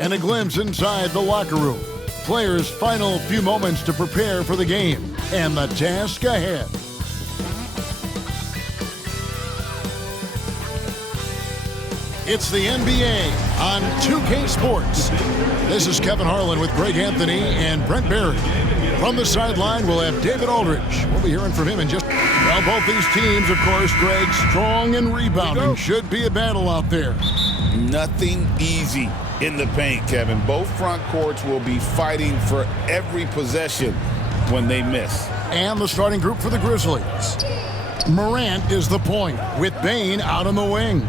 And a glimpse inside the locker room. Players' final few moments to prepare for the game and the task ahead. It's the NBA on 2K Sports. This is Kevin Harlan with Greg Anthony and Brent Barry. From the sideline, we'll have David Aldridge. We'll be hearing from him in just... Well, both these teams, of course, Greg, strong and rebounding. Should be a battle out there. Nothing easy in the paint, Kevin. Both front courts will be fighting for every possession when they miss. And the starting group for the Grizzlies. Morant is the point, with Bane out on the wing.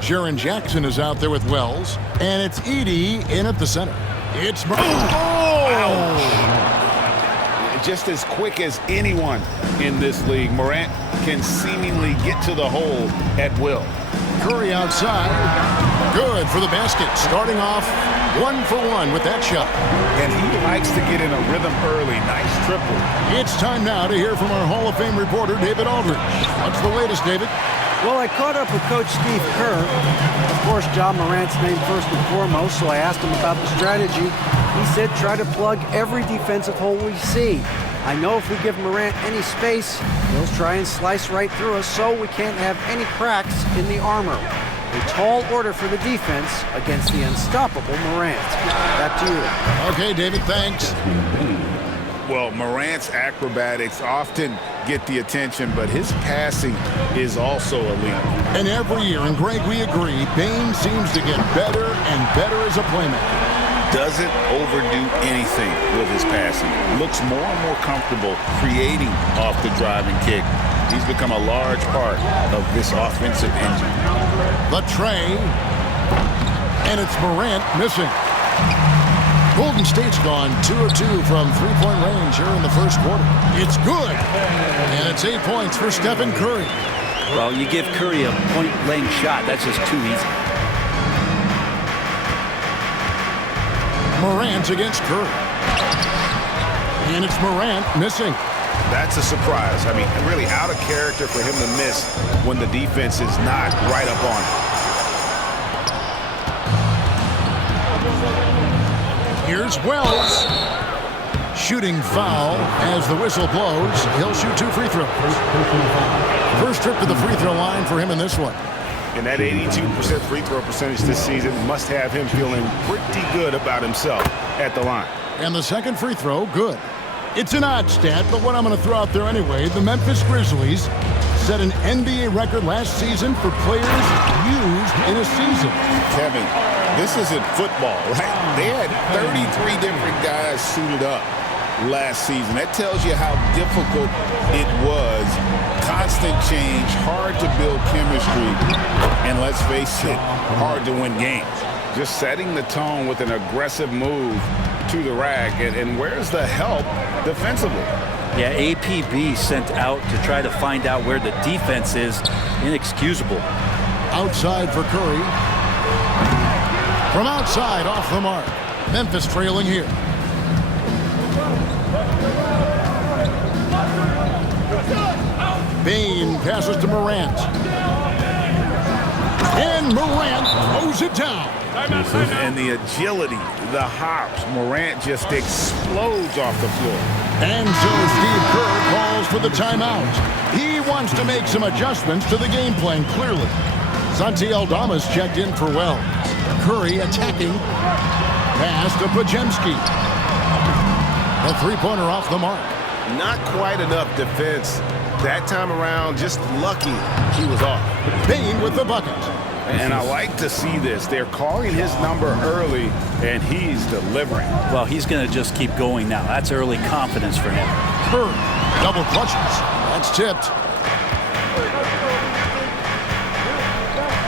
Jaren Jackson is out there with Wells, and it's Edey in at the center. It's Just as quick as anyone in this league, Morant can seemingly get to the hole at will. Curry outside. Good for the basket. Starting off 1 for 1 with that shot. And he likes to get in a rhythm early. Nice triple. It's time now to hear from our Hall of Fame reporter, David Aldridge. What's the latest, David? Well, I caught up with Coach Steve Kerr. Of course, Ja Morant's named first and foremost, so I asked him about the strategy. He said try to plug every defensive hole we see. I know if we give Morant any space, he'll try and slice right through us, so we can't have any cracks in the armor. A tall order for the defense against the unstoppable Morant. Back to you. Okay, David, thanks. Well, Morant's acrobatics often get the attention, but his passing is also elite. And every year, and Greg, we agree, Bane seems to get better and better as a playmaker. Doesn't overdo anything with his passing. Looks more and more comfortable creating off the driving kick. He's become a large part of this offensive engine. The tray. And it's Morant missing. Golden State's gone 2 of 2 from three-point range here in the first quarter. It's good. And it's 8 points for Stephen Curry. Well, you give Curry a point-blank shot. That's just too easy. Morant against Curry. And it's Morant missing. That's a surprise. I mean, really out of character for him to miss when the defense is not right up on him. Here's Wells. Shooting foul as the whistle blows. He'll shoot 2 free throws. First trip to the free throw line for him in this one. And that 82% free throw percentage this season must have him feeling pretty good about himself at the line. And the second free throw, good. It's an odd stat, but what I'm going to throw out there anyway, the Memphis Grizzlies set an NBA record last season for players used in a season. Kevin, this isn't football, right? They had 33 different guys suited up last season. That tells you how difficult it was. Constant change, hard to build chemistry, and let's face it, hard to win games. Just setting the tone with an aggressive move to the rack, and where's the help defensively? Yeah, APB sent out to try to find out where the defense is. Inexcusable. Outside for Curry. From outside, off the mark. Memphis trailing here. Bane passes to Morant. And Morant throws it down. And the agility, the hops, Morant just explodes off the floor. And so Steve Kerr calls for the timeout. He wants to make some adjustments to the game plan, clearly. Santi Aldama's checked in for Wells. Curry attacking. Pass to Podziemski. A three-pointer off the mark. Not quite enough defense that time around. Just lucky he was off. Bane with the bucket. And I like to see this. They're calling his number early, and he's delivering. Well, he's going to just keep going now. That's early confidence for him. Curry, double clutches. That's tipped.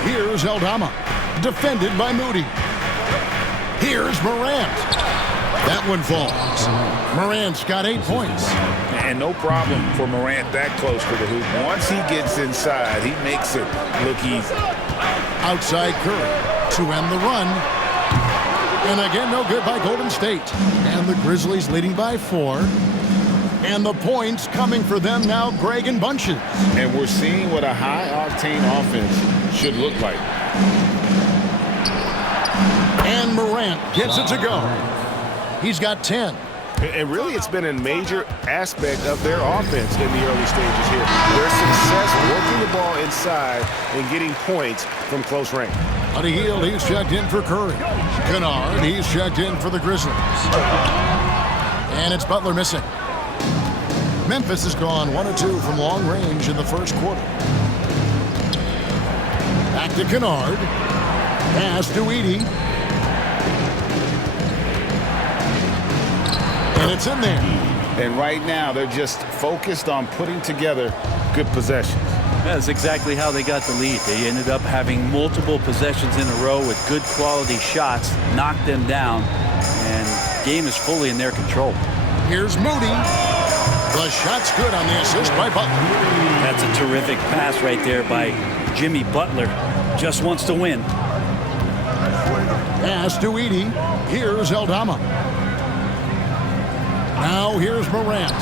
Here's Aldama, defended by Moody. Here's Morant. That one falls. Morant's got 8 points. And no problem for Morant that close to the hoop. Once he gets inside, he makes it look easy. Outside Curry to end the run. And again, no good by Golden State. And the Grizzlies leading by 4. And the points coming for them now, Greg, in bunches. And we're seeing what a high-octane offense should look like. And Morant gets it to go. He's got 10. And really, it's been a major aspect of their offense in the early stages here. Their success working the ball inside and getting points from close range. Buddy Hield, he's checked in for Curry. Kennard, he's checked in for the Grizzlies. And it's Butler missing. Memphis has gone 1 of 2 from long range in the first quarter. Back to Kennard. Pass to Edey. And it's in there. And right now, they're just focused on putting together good possessions. That's exactly how they got the lead. They ended up having multiple possessions in a row with good quality shots, knocked them down, and the game is fully in their control. Here's Moody. The shot's good on the assist by Butler. That's a terrific pass right there by Jimmy Butler. Just wants to win. Pass to Edey. Here's Aldama. Now here's Morant.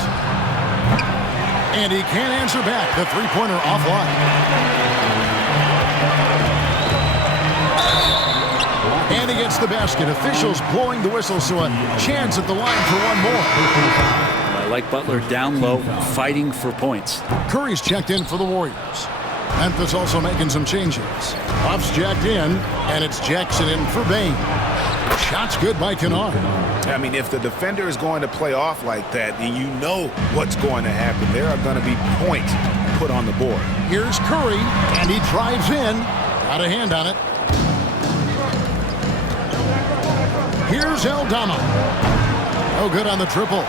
And he can't answer back. The three-pointer offline. And he gets the basket. Officials blowing the whistle, so a chance at the line for one more. I like Butler down low, fighting for points. Curry's checked in for the Warriors. Memphis also making some changes. Buff's jacked in, and it's Jackson in for Bane. Shot's good by Kennard. I mean, if the defender is going to play off like that, then you know what's going to happen. There are going to be points put on the board. Here's Curry, and he drives in. Got a hand on it. Here's Aldama. Oh, good on the triple.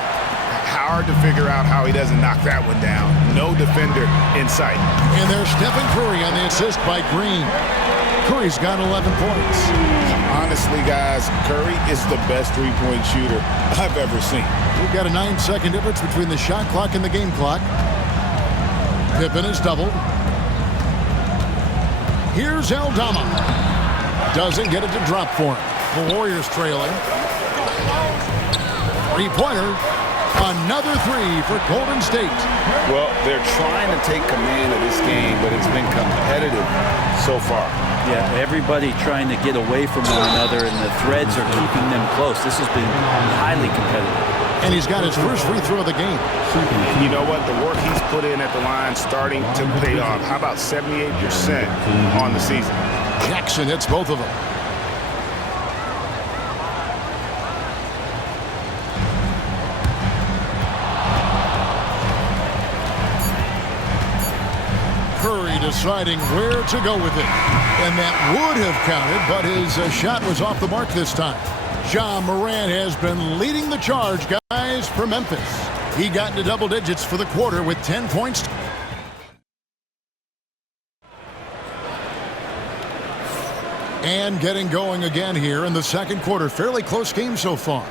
Hard to figure out how he doesn't knock that one down. No defender in sight. And there's Stephen Curry on the assist by Green. Curry's got 11 points. Honestly, guys, Curry is the best three-point shooter I've ever seen. We've got a 9-second difference between the shot clock and the game clock. Pippen is doubled. Here's Aldama. Doesn't get it to drop for him. The Warriors trailing. Three-pointer. Another three for Golden State. Well, they're trying to take command of this game, but it's been competitive so far. Yeah, everybody trying to get away from one another, and the threads are keeping them close. This has been highly competitive. And he's got his first free throw of the game. You know what? The work he's put in at the line starting to pay off. How about 78% on the season? Jackson hits both of them. Curry deciding where to go with it. And that would have counted, but his shot was off the mark this time. Ja Morant has been leading the charge, guys, for Memphis. He got into double digits for the quarter with 10 points. And getting going again here in the second quarter. Fairly close game so far.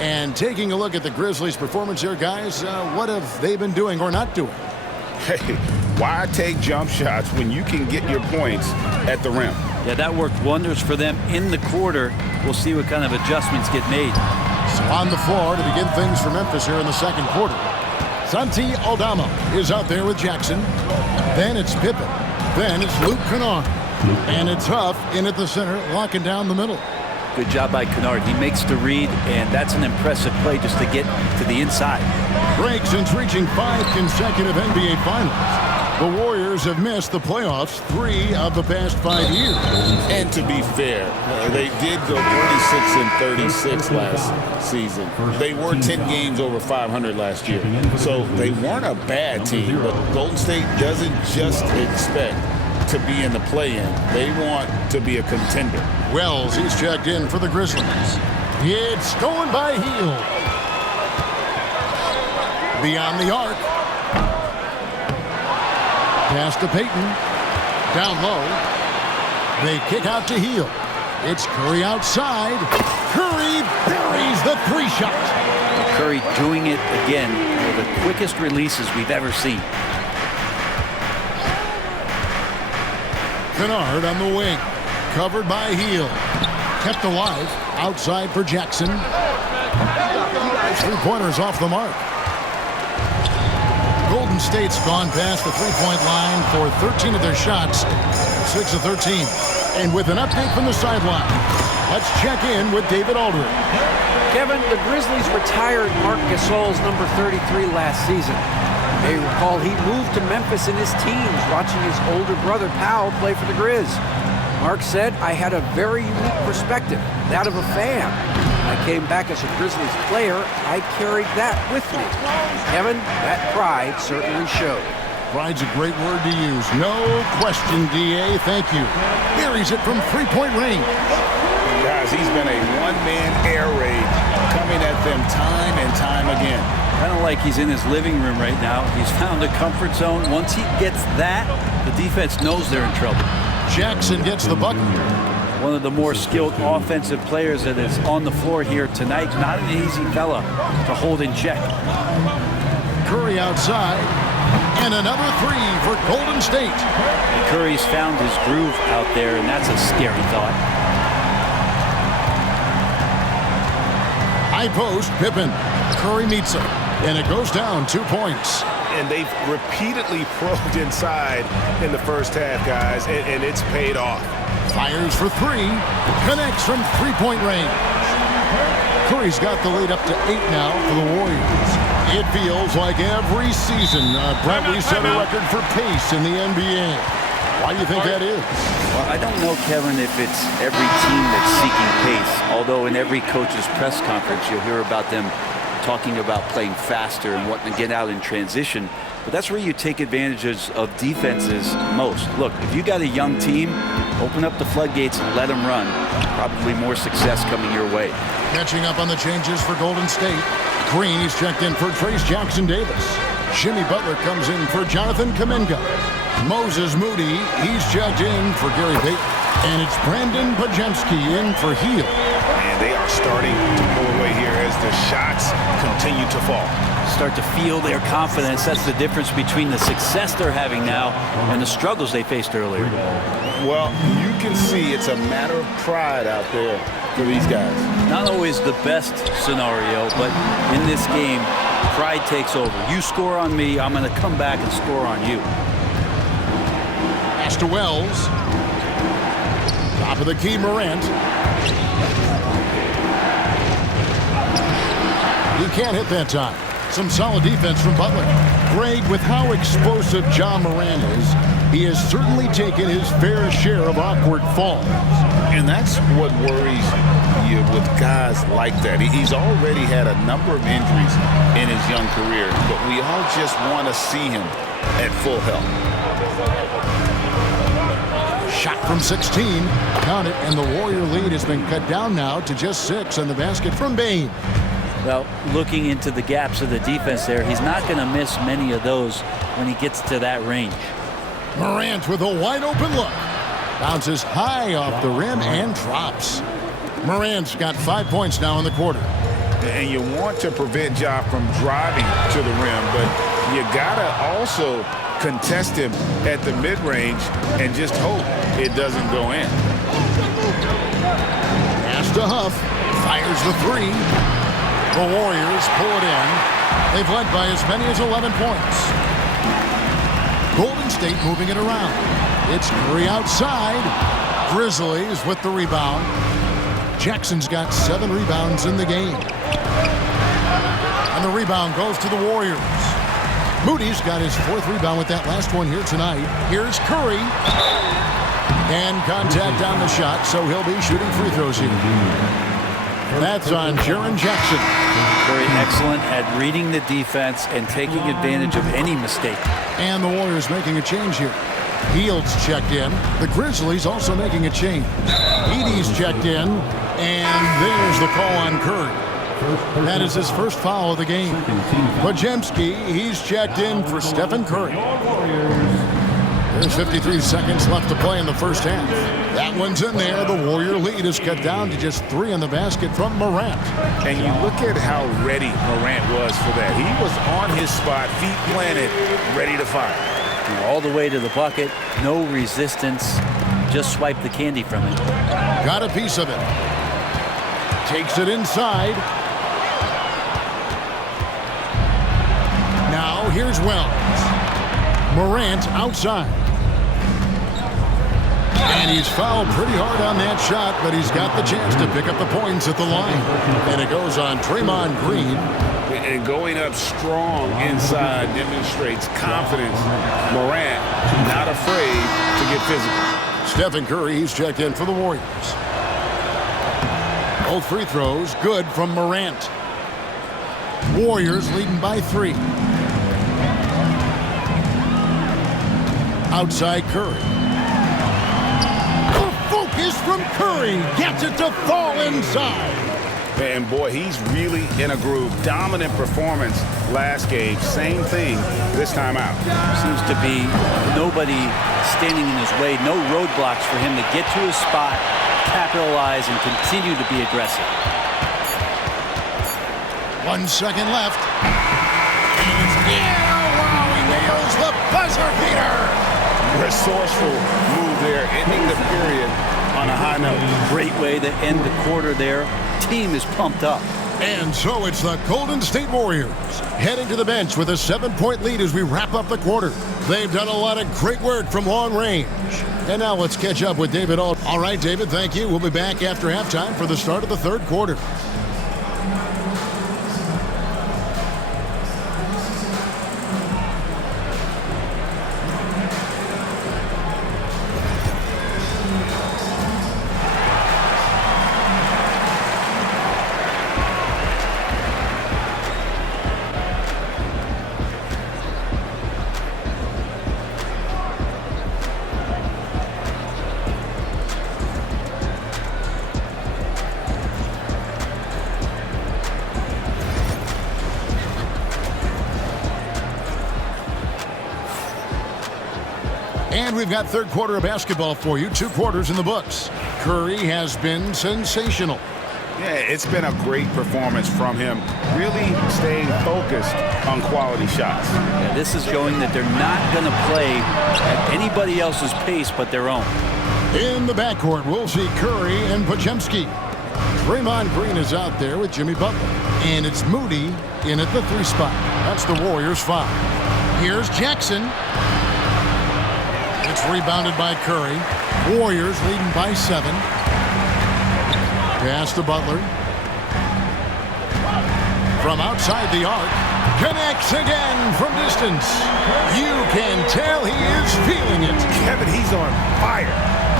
And taking a look at the Grizzlies' performance here, guys, what have they been doing or not doing? Hey, why take jump shots when you can get your points at the rim? Yeah, that worked wonders for them in the quarter. We'll see what kind of adjustments get made. So on the floor to begin things for Memphis here in the second quarter. Santi Aldama is out there with Jackson. Then it's Pippen. Then it's Luke Kennard. And it's Huff in at the center, locking down the middle. Good job by Kennard. He makes the read, and that's an impressive play just to get to the inside. Break since reaching 5 consecutive NBA Finals. The Warriors have missed the playoffs 3 of the past 5 years. And to be fair, they did go 36-36 last season. They were 10 games over 500 last year. So they weren't a bad team, but Golden State doesn't just expect to be in the play-in. They want to be a contender. Wells, he's checked in for the Grizzlies. It's stolen by Hield. Beyond the arc. Pass to Payton. Down low. They kick out to Hield. It's Curry outside. Curry buries the three-shot. Curry doing it again. One of the quickest releases we've ever seen. Kennard on the wing. Covered by Hield. Kept alive. Outside for Jackson. Three-pointers off the mark. Golden State's gone past the three-point line for 13 of their shots. 6 of 13. And with an update from the sideline, Let's check in with David Aldridge. Kevin, the Grizzlies retired Marc Gasol's number 33 last season. You may recall he moved to Memphis in his teens, watching his older brother Powell play for the Grizz. Marc said, "I had a very unique perspective, that of a fan. I came back as a Grizzlies player. I carried that with me." Kevin, that pride certainly showed. Pride's a great word to use. No question, D.A. Thank you. Buries it from three-point range. Guys, he's been a one-man air raid coming at them time and time again. Kind of like he's in his living room right now. He's found a comfort zone. Once he gets that, the defense knows they're in trouble. Jackson gets the bucket. One of the more skilled offensive players that is on the floor here tonight. Not an easy fella to hold in check. Curry outside. And another three for Golden State. And Curry's found his groove out there, and that's a scary thought. High post, Pippen. Curry meets him. And it goes down 2 points. And they've repeatedly probed inside in the first half, guys, and it's paid off. Fires for three. Connects from three-point range. Curry's got the lead up to 8 now for the Warriors. It feels like every season Brent, we set a record for pace in the NBA. Why do you think that is? Well, I don't know, Kevin, if it's every team that's seeking pace. Although in every coach's press conference, you'll hear about them talking about playing faster and wanting to get out in transition. But that's where you take advantages of defenses most. Look, if you got a young team, open up the floodgates and let them run. Probably more success coming your way. Catching up on the changes for Golden State. Green, he's checked in for Trace Jackson-Davis. Jimmy Butler comes in for Jonathan Kuminga. Moses Moody, he's checked in for Gary Payton. And it's Brandon Podziemski in for Hield. And they are starting to pull away here as the shots continue to fall. Start to feel their confidence. That's the difference between the success they're having now and the struggles they faced earlier. Well, you can see it's a matter of pride out there for these guys. Not always the best scenario, but in this game, pride takes over. You score on me, I'm going to come back and score on you. Pass to Wells. Top of the key, Morant. He can't hit that time. Some solid defense from Butler. Greg, with how explosive Ja Morant is, he has certainly taken his fair share of awkward falls. And that's what worries you with guys like that. He's already had a number of injuries in his young career, but we all just want to see him at full health. Shot from 16. Count it, and the Warrior lead has been cut down now to just 6 on the basket from Bane. Well, looking into the gaps of the defense there, he's not going to miss many of those when he gets to that range. Morant with a wide open look. Bounces high off the rim and drops. Morant's got 5 points now in the quarter. And you want to prevent Ja from driving to the rim, but you got to also contest him at the mid-range and just hope it doesn't go in. Pass to Huff. Fires the three. The Warriors pull it in. They've led by as many as 11 points. Golden State moving it around. It's Curry outside. Grizzlies with the rebound. Jackson's got 7 rebounds in the game. And the rebound goes to the Warriors. Moody's got his 4th rebound with that last one here tonight. Here's Curry. And contact on the shot, so he'll be shooting free throws here. That's on Jaren Jackson. Very excellent at reading the defense and taking advantage of any mistake. And the Warriors making a change here. Hield's checked in. The Grizzlies also making a change. Edey's checked in. And there's the call on Curry. That is his first foul of the game. Podziemski, he's checked in for Stephen Curry. There's 53 seconds left to play in the first half. That one's in there. The Warrior lead is cut down to just 3 in the basket from Morant. And you look at how ready Morant was for that. He was on his spot, feet planted, ready to fire. All the way to the bucket, no resistance, just swipe the candy from it. Got a piece of it. Takes it inside. Now here's Wells. Morant outside. And he's fouled pretty hard on that shot, but he's got the chance to pick up the points at the line. And it goes on Draymond Green. And going up strong inside demonstrates confidence. Morant not afraid to get physical. Stephen Curry, he's checked in for the Warriors. Both free throws good from Morant. Warriors leading by 3. Outside Curry. The focus from Curry gets it to fall inside. And boy, he's really in a groove. Dominant performance last game. Same thing this time out. Seems to be nobody standing in his way. No roadblocks for him to get to his spot, capitalize, and continue to be aggressive. 1 second left. Wow, he nails the buzzer beater. Resourceful move there, ending the period on a high note. Great way to end the quarter there. Team is pumped up. And so it's the Golden State Warriors heading to the bench with a 7-point lead as we wrap up the quarter. They've done a lot of great work from long range. And now let's catch up with David Aldridge. All right, David, thank you. We'll be back after halftime for the start of the third quarter. And we've got third quarter of basketball for you. 2 quarters in the books. Curry has been sensational. Yeah, it's been a great performance from him. Really staying focused on quality shots. Yeah, this is showing that they're not going to play at anybody else's pace but their own. In the backcourt, we'll see Curry and Podziemski. Draymond Green is out there with Jimmy Butler. And it's Moody in at the 3 spot. That's the Warriors' foul. Here's Jackson. It's rebounded by Curry. Warriors leading by 7. Pass to Butler. From outside the arc. Connects again from distance. You can tell he is feeling it. Kevin, he's on fire.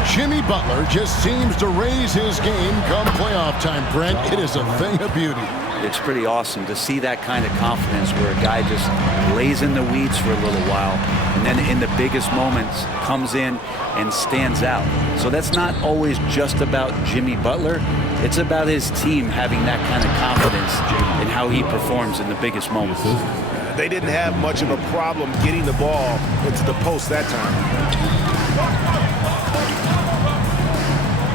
Jimmy Butler just seems to raise his game come playoff time, Brent. It is a thing of beauty. It's pretty awesome to see that kind of confidence where a guy just lays in the weeds for a little while and then in the biggest moments comes in and stands out. So that's not always just about Jimmy Butler. It's about his team having that kind of confidence in how he performs in the biggest moments. They didn't have much of a problem getting the ball into the post that time.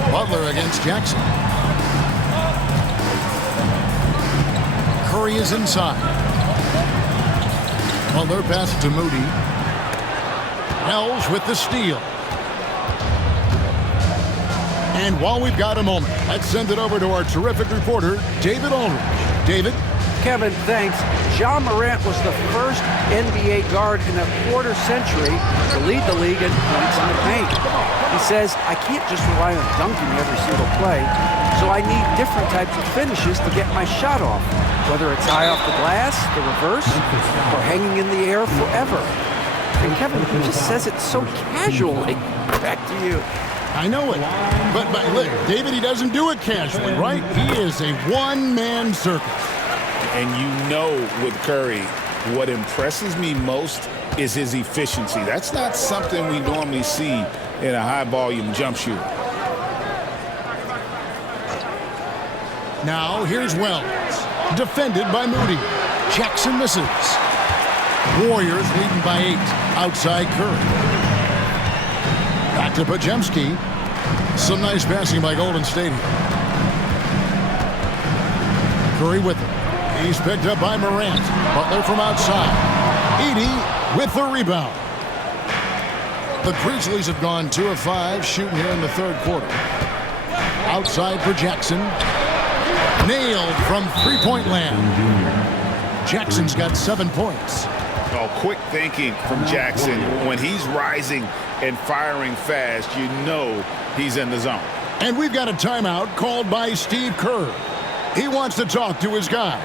Butler against Jackson. Curry is inside. Butler passes to Moody. Wells with the steal. And while we've got a moment, let's send it over to our terrific reporter, David Aldridge. David? Kevin, thanks. Ja Morant was the first NBA guard in a quarter century to lead the league in points in the paint. He says, I can't just rely on dunking every single play, so I need different types of finishes to get my shot off, whether it's high off the glass, the reverse, or hanging in the air forever. And Kevin, he just says it so casually. Back to you. I know it. But look, David, he doesn't do it casually, right? He is a one-man circus. And you know with Curry, what impresses me most is his efficiency. That's not something we normally see in a high-volume jump shooter. Now here's Wells. Defended by Moody. Jackson misses. Warriors leading by 8. Outside Curry. Back to Podziemski. Some nice passing by Golden State here. Curry with it. He's picked up by Morant. Butler from outside. Edey with the rebound. The Grizzlies have gone 2 of 5 shooting here in the third quarter. Outside for Jackson. Nailed from three-point land. Jackson's got 7 points. Oh, quick thinking from Jackson. When he's rising and firing fast, you know he's in the zone. And we've got a timeout called by Steve Kerr. He wants to talk to his guys.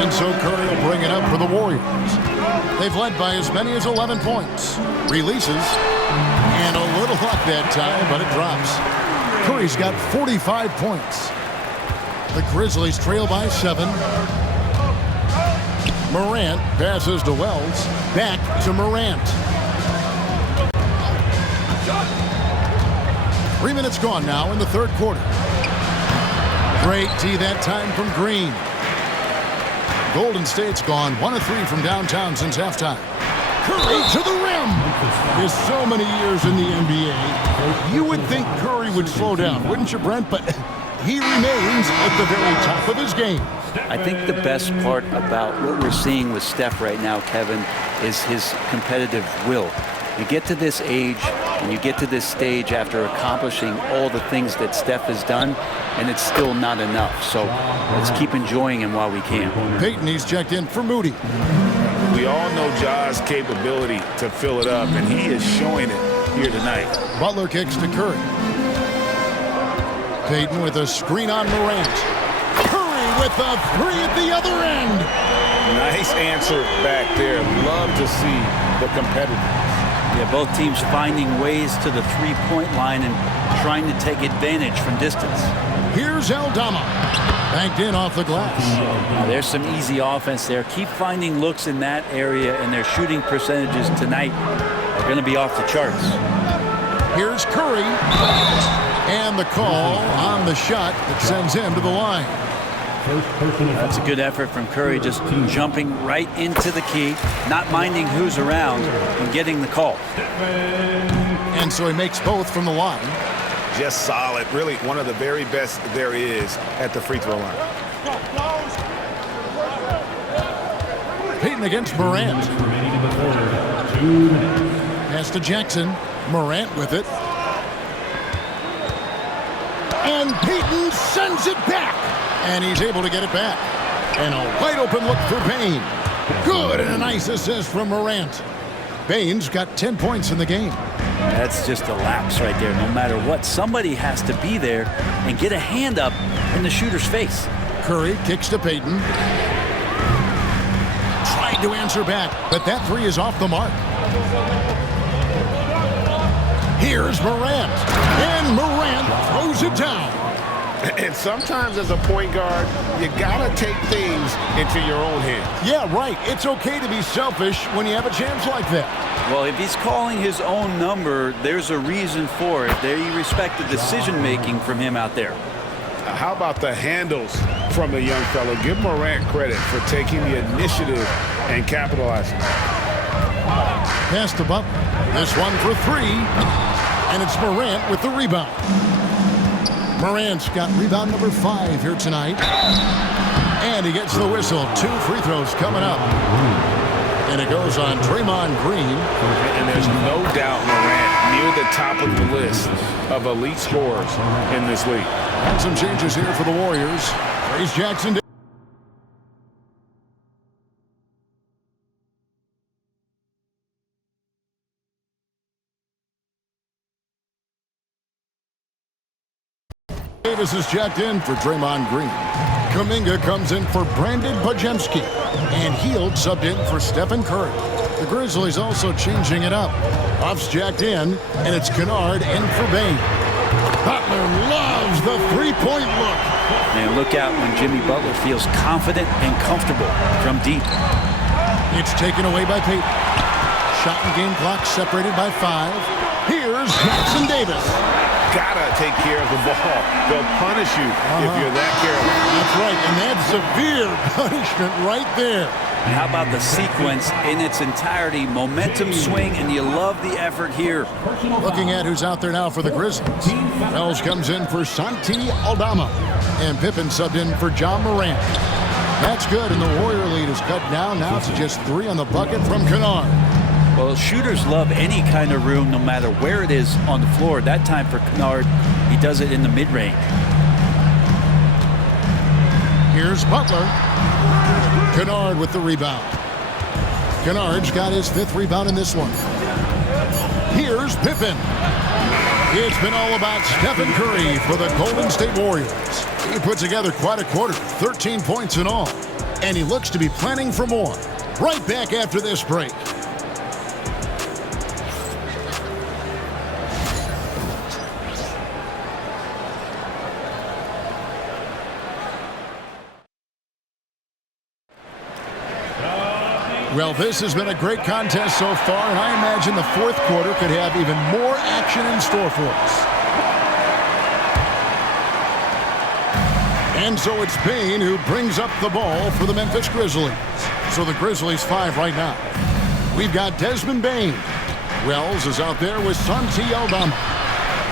And so Curry will bring it up for the Warriors. They've led by as many as 11 points. Releases. And a little luck that time, but it drops. Curry's got 45 points. The Grizzlies trail by 7. Morant passes to Wells. Back to Morant. 3 minutes gone now in the third quarter. Great D that time from Green. Golden State's gone 1 of 3 from downtown since halftime. Curry to the rim. There's so many years in the NBA. You would think Curry would slow down, wouldn't you, Brent? But he remains at the very top of his game. I think the best part about what we're seeing with Steph right now, Kevin, is his competitive will. You get to this age and you get to this stage after accomplishing all the things that Steph has done, and it's still not enough. So let's keep enjoying him while we can. Peyton, he's checked in for Moody. We all know Ja's capability to fill it up, and he is showing it here tonight. Butler kicks to Curry. Peyton with a screen on Morant. Curry with a 3 at the other end. Nice answer back there. Love to see the competitiveness. Yeah, both teams finding ways to the three-point line and trying to take advantage from distance. Here's Aldama. Banked in off the glass. Now, there's some easy offense there. Keep finding looks in that area, and their shooting percentages tonight are going to be off the charts. Here's Curry. And the call on the shot that sends him to the line. That's a good effort from Curry, just jumping right into the key, not minding who's around, and getting the call. And so he makes both from the line. Just solid. Really one of the very best there is at the free throw line. Peyton against Morant. Pass to Jackson. Morant with it. And Peyton sends it back. And he's able to get it back. And a wide open look for Payne. Good, and a nice assist from Morant. Payne's got 10 points in the game. That's just a lapse right there. No matter what, somebody has to be there and get a hand up in the shooter's face. Curry kicks to Peyton. Trying to answer back, but that 3 is off the mark. Here's Morant. And Morant throws it down. And sometimes as a point guard, you got to take things into your own hands. Yeah, right. It's okay to be selfish when you have a chance like that. Well, if he's calling his own number, there's a reason for it. They respect the decision-making from him out there. How about the handles from the young fellow? Give Morant credit for taking the initiative and capitalizing. Pass to Butler. This one for 3. And it's Morant with the rebound. Morant's got rebound number 5 here tonight. And he gets the whistle. 2 free throws coming up. And it goes on Draymond Green. And there's no doubt Morant near the top of the list of elite scorers in this league. And some changes here for the Warriors. Trace Jackson. Davis is checked in for Draymond Green. Kuminga comes in for Brandon Podziemski. And Hield subbed in for Stephen Curry. The Grizzlies also changing it up. Huff's jacked in, and it's Kennard in for Bane. Butler loves the three-point look. And look out when Jimmy Butler feels confident and comfortable from deep. It's taken away by Peyton. Shot and game clock separated by 5. Here's Jackson Davis. Gotta take care of the ball. They'll punish you if you're that careless. That's right, and that's severe punishment right there. And how about the sequence in its entirety? Momentum swing, and you love the effort here. Looking at who's out there now for the Grizzlies. Wells comes in for Santi Aldama. And Pippen subbed in for John Morant. That's good, and the Warrior lead is cut down now to just 3 on the bucket from Kennard. Well, shooters love any kind of room, no matter where it is on the floor. That time for Kennard, he does it in the mid-range. Here's Butler. Kennard with the rebound. Kennard's got his 5th rebound in this one. Here's Pippen. It's been all about Stephen Curry for the Golden State Warriors. He put together quite a quarter, 13 points in all. And he looks to be planning for more. Right back after this break. Well, this has been a great contest so far, and I imagine the 4th quarter could have even more action in store for us. And so it's Bane who brings up the ball for the Memphis Grizzlies. So the Grizzlies 5 right now. We've got Desmond Bane. Wells is out there with Santi Aldama.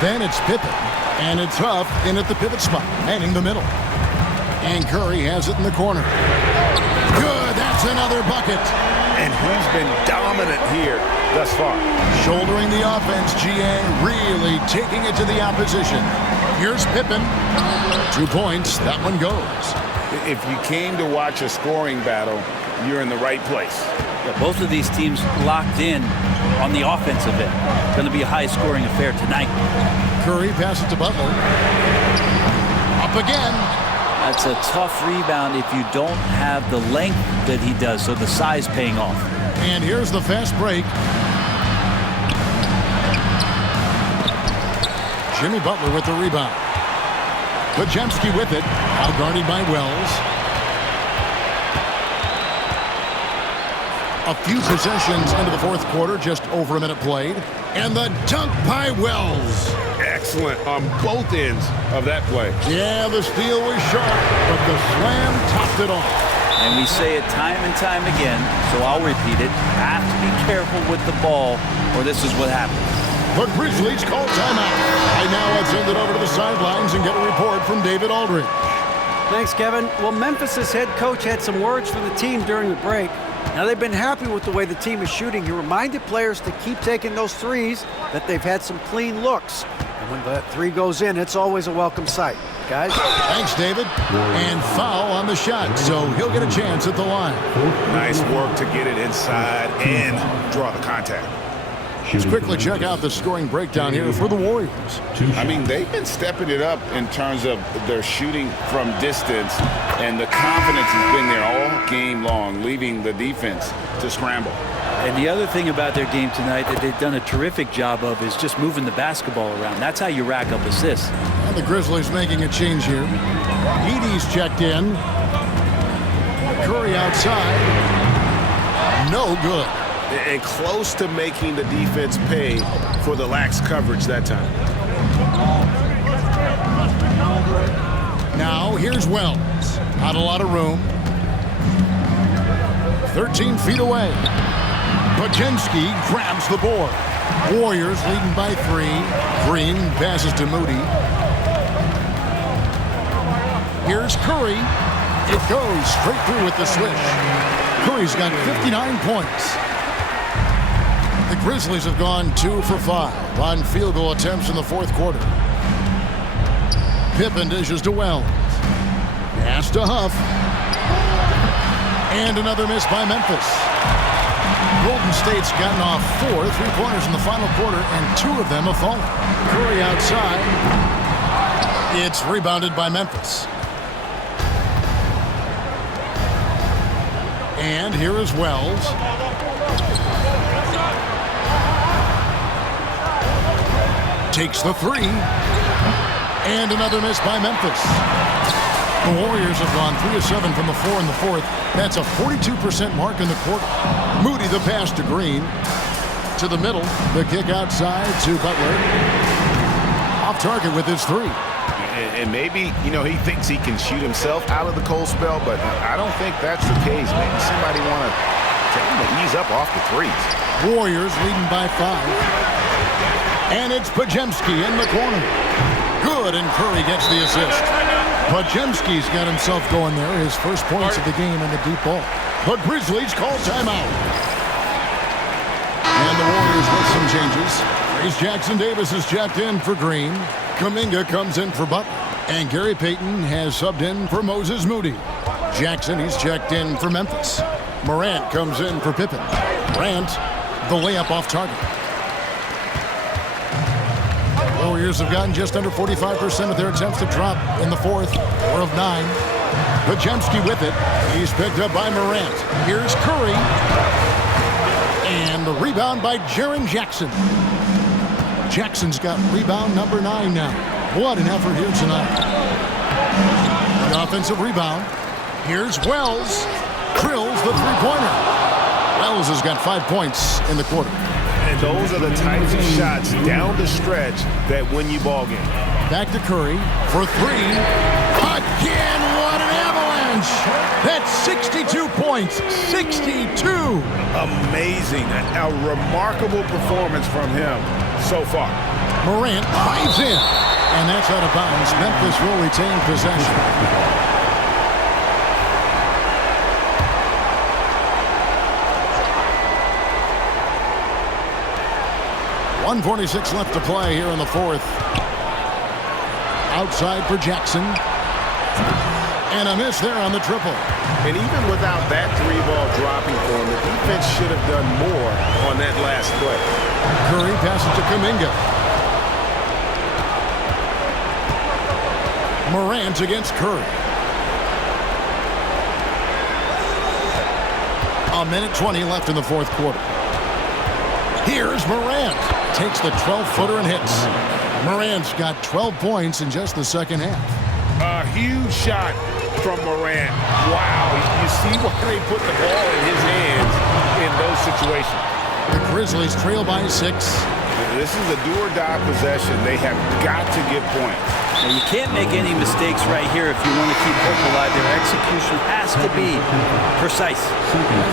Then it's Pippen, and it's Huff in at the pivot spot, manning the middle. And Curry has it in the corner. Good, that's another bucket. And who's been dominant here thus far? Shouldering the offense, GA really taking it to the opposition. Here's Pippen. 2 points, that one goes. If you came to watch a scoring battle, you're in the right place. Yeah, both of these teams locked in on the offensive end. Going to be a high-scoring affair tonight. Curry passes to Butler. Up again. That's a tough rebound if you don't have the length that he does, so the size paying off. And here's the fast break. Jimmy Butler with the rebound. Podziemski with it, outguarded by Wells. A few possessions into the 4th quarter, just over a minute played. And the dunk by Wells. Excellent on both ends of that play. Yeah, the steal was sharp, but the slam topped it off. And we say it time and time again, so I'll repeat it. Have to be careful with the ball, or this is what happens. The Grizzlies call timeout. Right now, let's send it over to the sidelines and get a report from David Aldridge. Thanks, Kevin. Well, Memphis's head coach had some words for the team during the break. Now, they've been happy with the way the team is shooting. He reminded players to keep taking those threes, that they've had some clean looks. And when that 3 goes in, it's always a welcome sight. Guys? Thanks, David. And foul on the shot, so he'll get a chance at the line. Nice work to get it inside and draw the contact. Let's quickly check out the scoring breakdown here for the Warriors. I mean, they've been stepping it up in terms of their shooting from distance, and the confidence has been there all game long, leaving the defense to scramble. And the other thing about their game tonight that they've done a terrific job of is just moving the basketball around. That's how you rack up assists. And the Grizzlies making a change here. Edey's checked in. Curry outside. No good. And close to making the defense pay for the lax coverage that time. Now here's Wells. Not a lot of room. 13 feet away. Podziemski grabs the board. Warriors leading by 3. Green passes to Moody. Here's Curry. It goes straight through with the swish. Curry's got 59 points. The Grizzlies have gone 2 for 5 on field goal attempts in the 4th quarter. Pippen dishes to Wells. Pass to Huff. And another miss by Memphis. Golden State's gotten off 4 3-pointers in the final quarter, and 2 of them have fallen. Curry outside. It's rebounded by Memphis. And here is Wells. Takes the 3. And another miss by Memphis. The Warriors have gone 3 of 7 from the 4 in the 4th. That's a 42% mark in the quarter. Moody the pass to Green. To the middle. The kick outside to Butler. Off target with his 3. And maybe, you know, he thinks he can shoot himself out of the cold spell, but I don't think that's the case. Maybe somebody want to tell him to ease up off the threes. Warriors leading by 5. And it's Podziemski in the corner. Good, and Curry gets the assist. Podziemski's got himself going there. His first points of the game in the deep ball. The Grizzlies call timeout. the Warriors with some changes. Trace Jackson-Davis is checked in for Green. Kuminga comes in for Butler. And Gary Payton has subbed in for Moses Moody. Jackson, he's checked in for Memphis. Morant comes in for Pippen. Morant, the layup off target. The Warriors have gotten just under 45% of their attempts to drop in the fourth, 4 of 9. Podziemski with it. He's picked up by Morant. Here's Curry. And the rebound by Jaren Jackson. Jackson's got rebound number 9 now. What an effort here tonight. The offensive rebound. Here's Wells. Drills the three-pointer. Wells has got 5 points in the quarter. And those are the types of shots down the stretch that win you ball games. Back to Curry for 3. Again, what an avalanche. That's 62 points. 62. Amazing. A remarkable performance from him so far. Morant dives in. And that's out of bounds. Memphis will retain possession. .146 left to play here in the fourth. Outside for Jackson. And a miss there on the triple. And even without that 3-ball dropping for him, the defense should have done more on that last play. Curry passes to Kuminga. Morant against Curry. 1:20 left in the fourth quarter. Here's Morant. Takes the 12-footer and hits. Morant's got 12 points in just the second half. A huge shot from Morant. Wow, you see why they put the ball in his hands in those situations. The Grizzlies trail by 6. This is a do-or-die possession. They have got to get points. Now, you can't make any mistakes right here if you want to keep hope alive. Their execution has to be precise.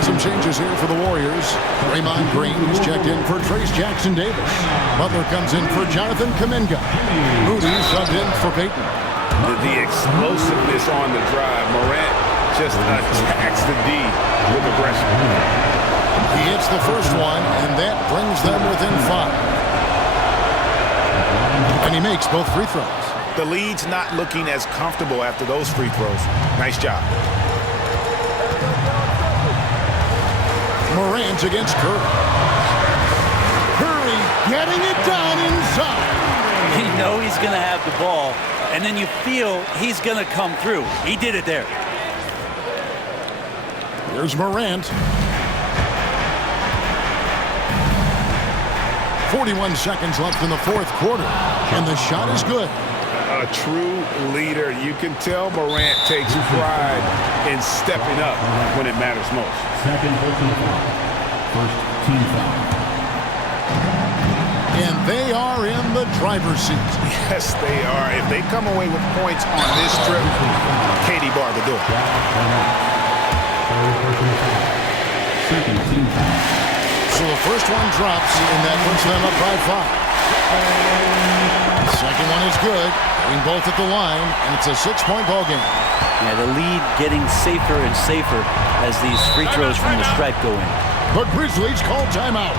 Some changes here for the Warriors. Draymond Green is checked in for Trace Jackson-Davis. Butler comes in for Jonathan Kuminga. Moody subbed in for Payton. The explosiveness on the drive. Morant just attacks the D with aggression. He hits the first one, and that brings them within 5. And he makes both free throws. The lead's not looking as comfortable after those free throws. Nice job. Morant against Curry. Curry getting it done inside. You know he's going to have the ball, and then you feel he's going to come through. He did it there. Here's Morant. 41 seconds left in the fourth quarter, and the shot is good. A true leader. You can tell Morant takes pride in stepping up when it matters most. Second personal foul. First team foul. And they are in the driver's seat. Yes, they are. If they come away with points on this trip, Katie bar the door. Second team foul. So the first one drops, and that puts them up by 5. The second one is good. Getting both at the line, and it's a 6-point ball game. Yeah, the lead getting safer and safer as these free throws from the stripe go in. The Grizzlies call timeout.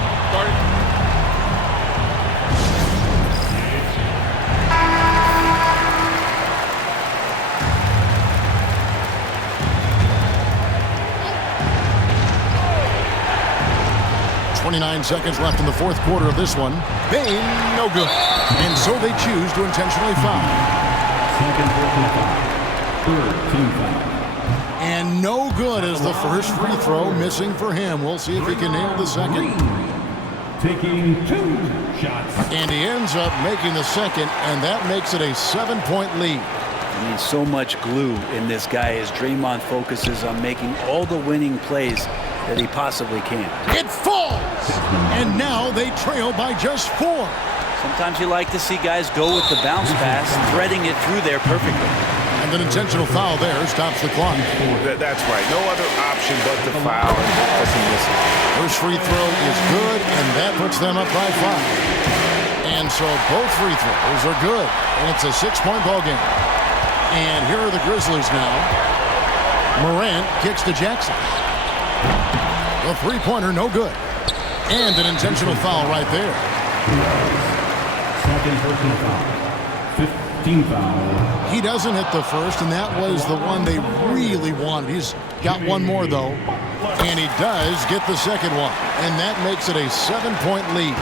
29 seconds left in the fourth quarter of this one. Bain, no good. And so they choose to intentionally foul. Second personal foul. Third team foul. And no good as the first free throw missing for him. We'll see if he can nail the second. Taking 2 shots. And he ends up making the second, and that makes it a 7-point lead. I mean, so much glue in this guy as Draymond focuses on making all the winning plays that he possibly can. It falls! And now they trail by just 4. Sometimes you like to see guys go with the bounce pass, threading it through there perfectly. And an intentional foul there stops the clock. That's right. No other option but to foul as he misses. First free throw is good, and that puts them up by 5. And so both free throws are good, and it's a 6-point ball game. And here are the Grizzlies now. Morant kicks to Jackson. The three-pointer, no good. And an intentional foul right there. Second personal foul. 15 foul. He doesn't hit the first, and that was the one they really wanted. He's got one more, though, and he does get the second one, and that makes it a 7-point lead.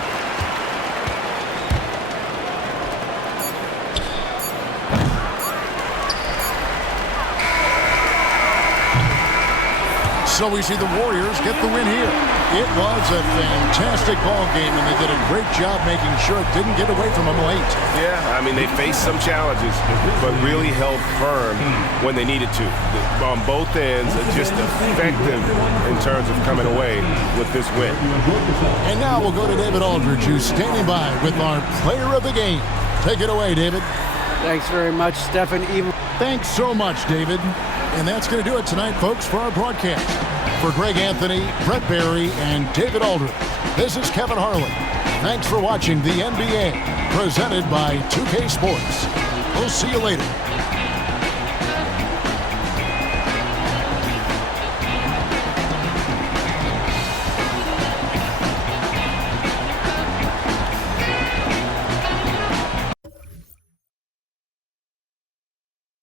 So we see the Warriors get the win here. It was a fantastic ball game, and they did a great job making sure it didn't get away from them late. Yeah, I mean, they faced some challenges, but really held firm when they needed to. On both ends, just effective in terms of coming away with this win. And now we'll go to David Aldridge, who's standing by with our player of the game. Take it away, David. Thanks very much, Stephen. Thanks so much, David. And that's going to do it tonight, folks, for our broadcast. For Greg Anthony, Brent Barry, and David Aldridge, this is Kevin Harlan. Thanks for watching the NBA, presented by 2K Sports. We'll see you later.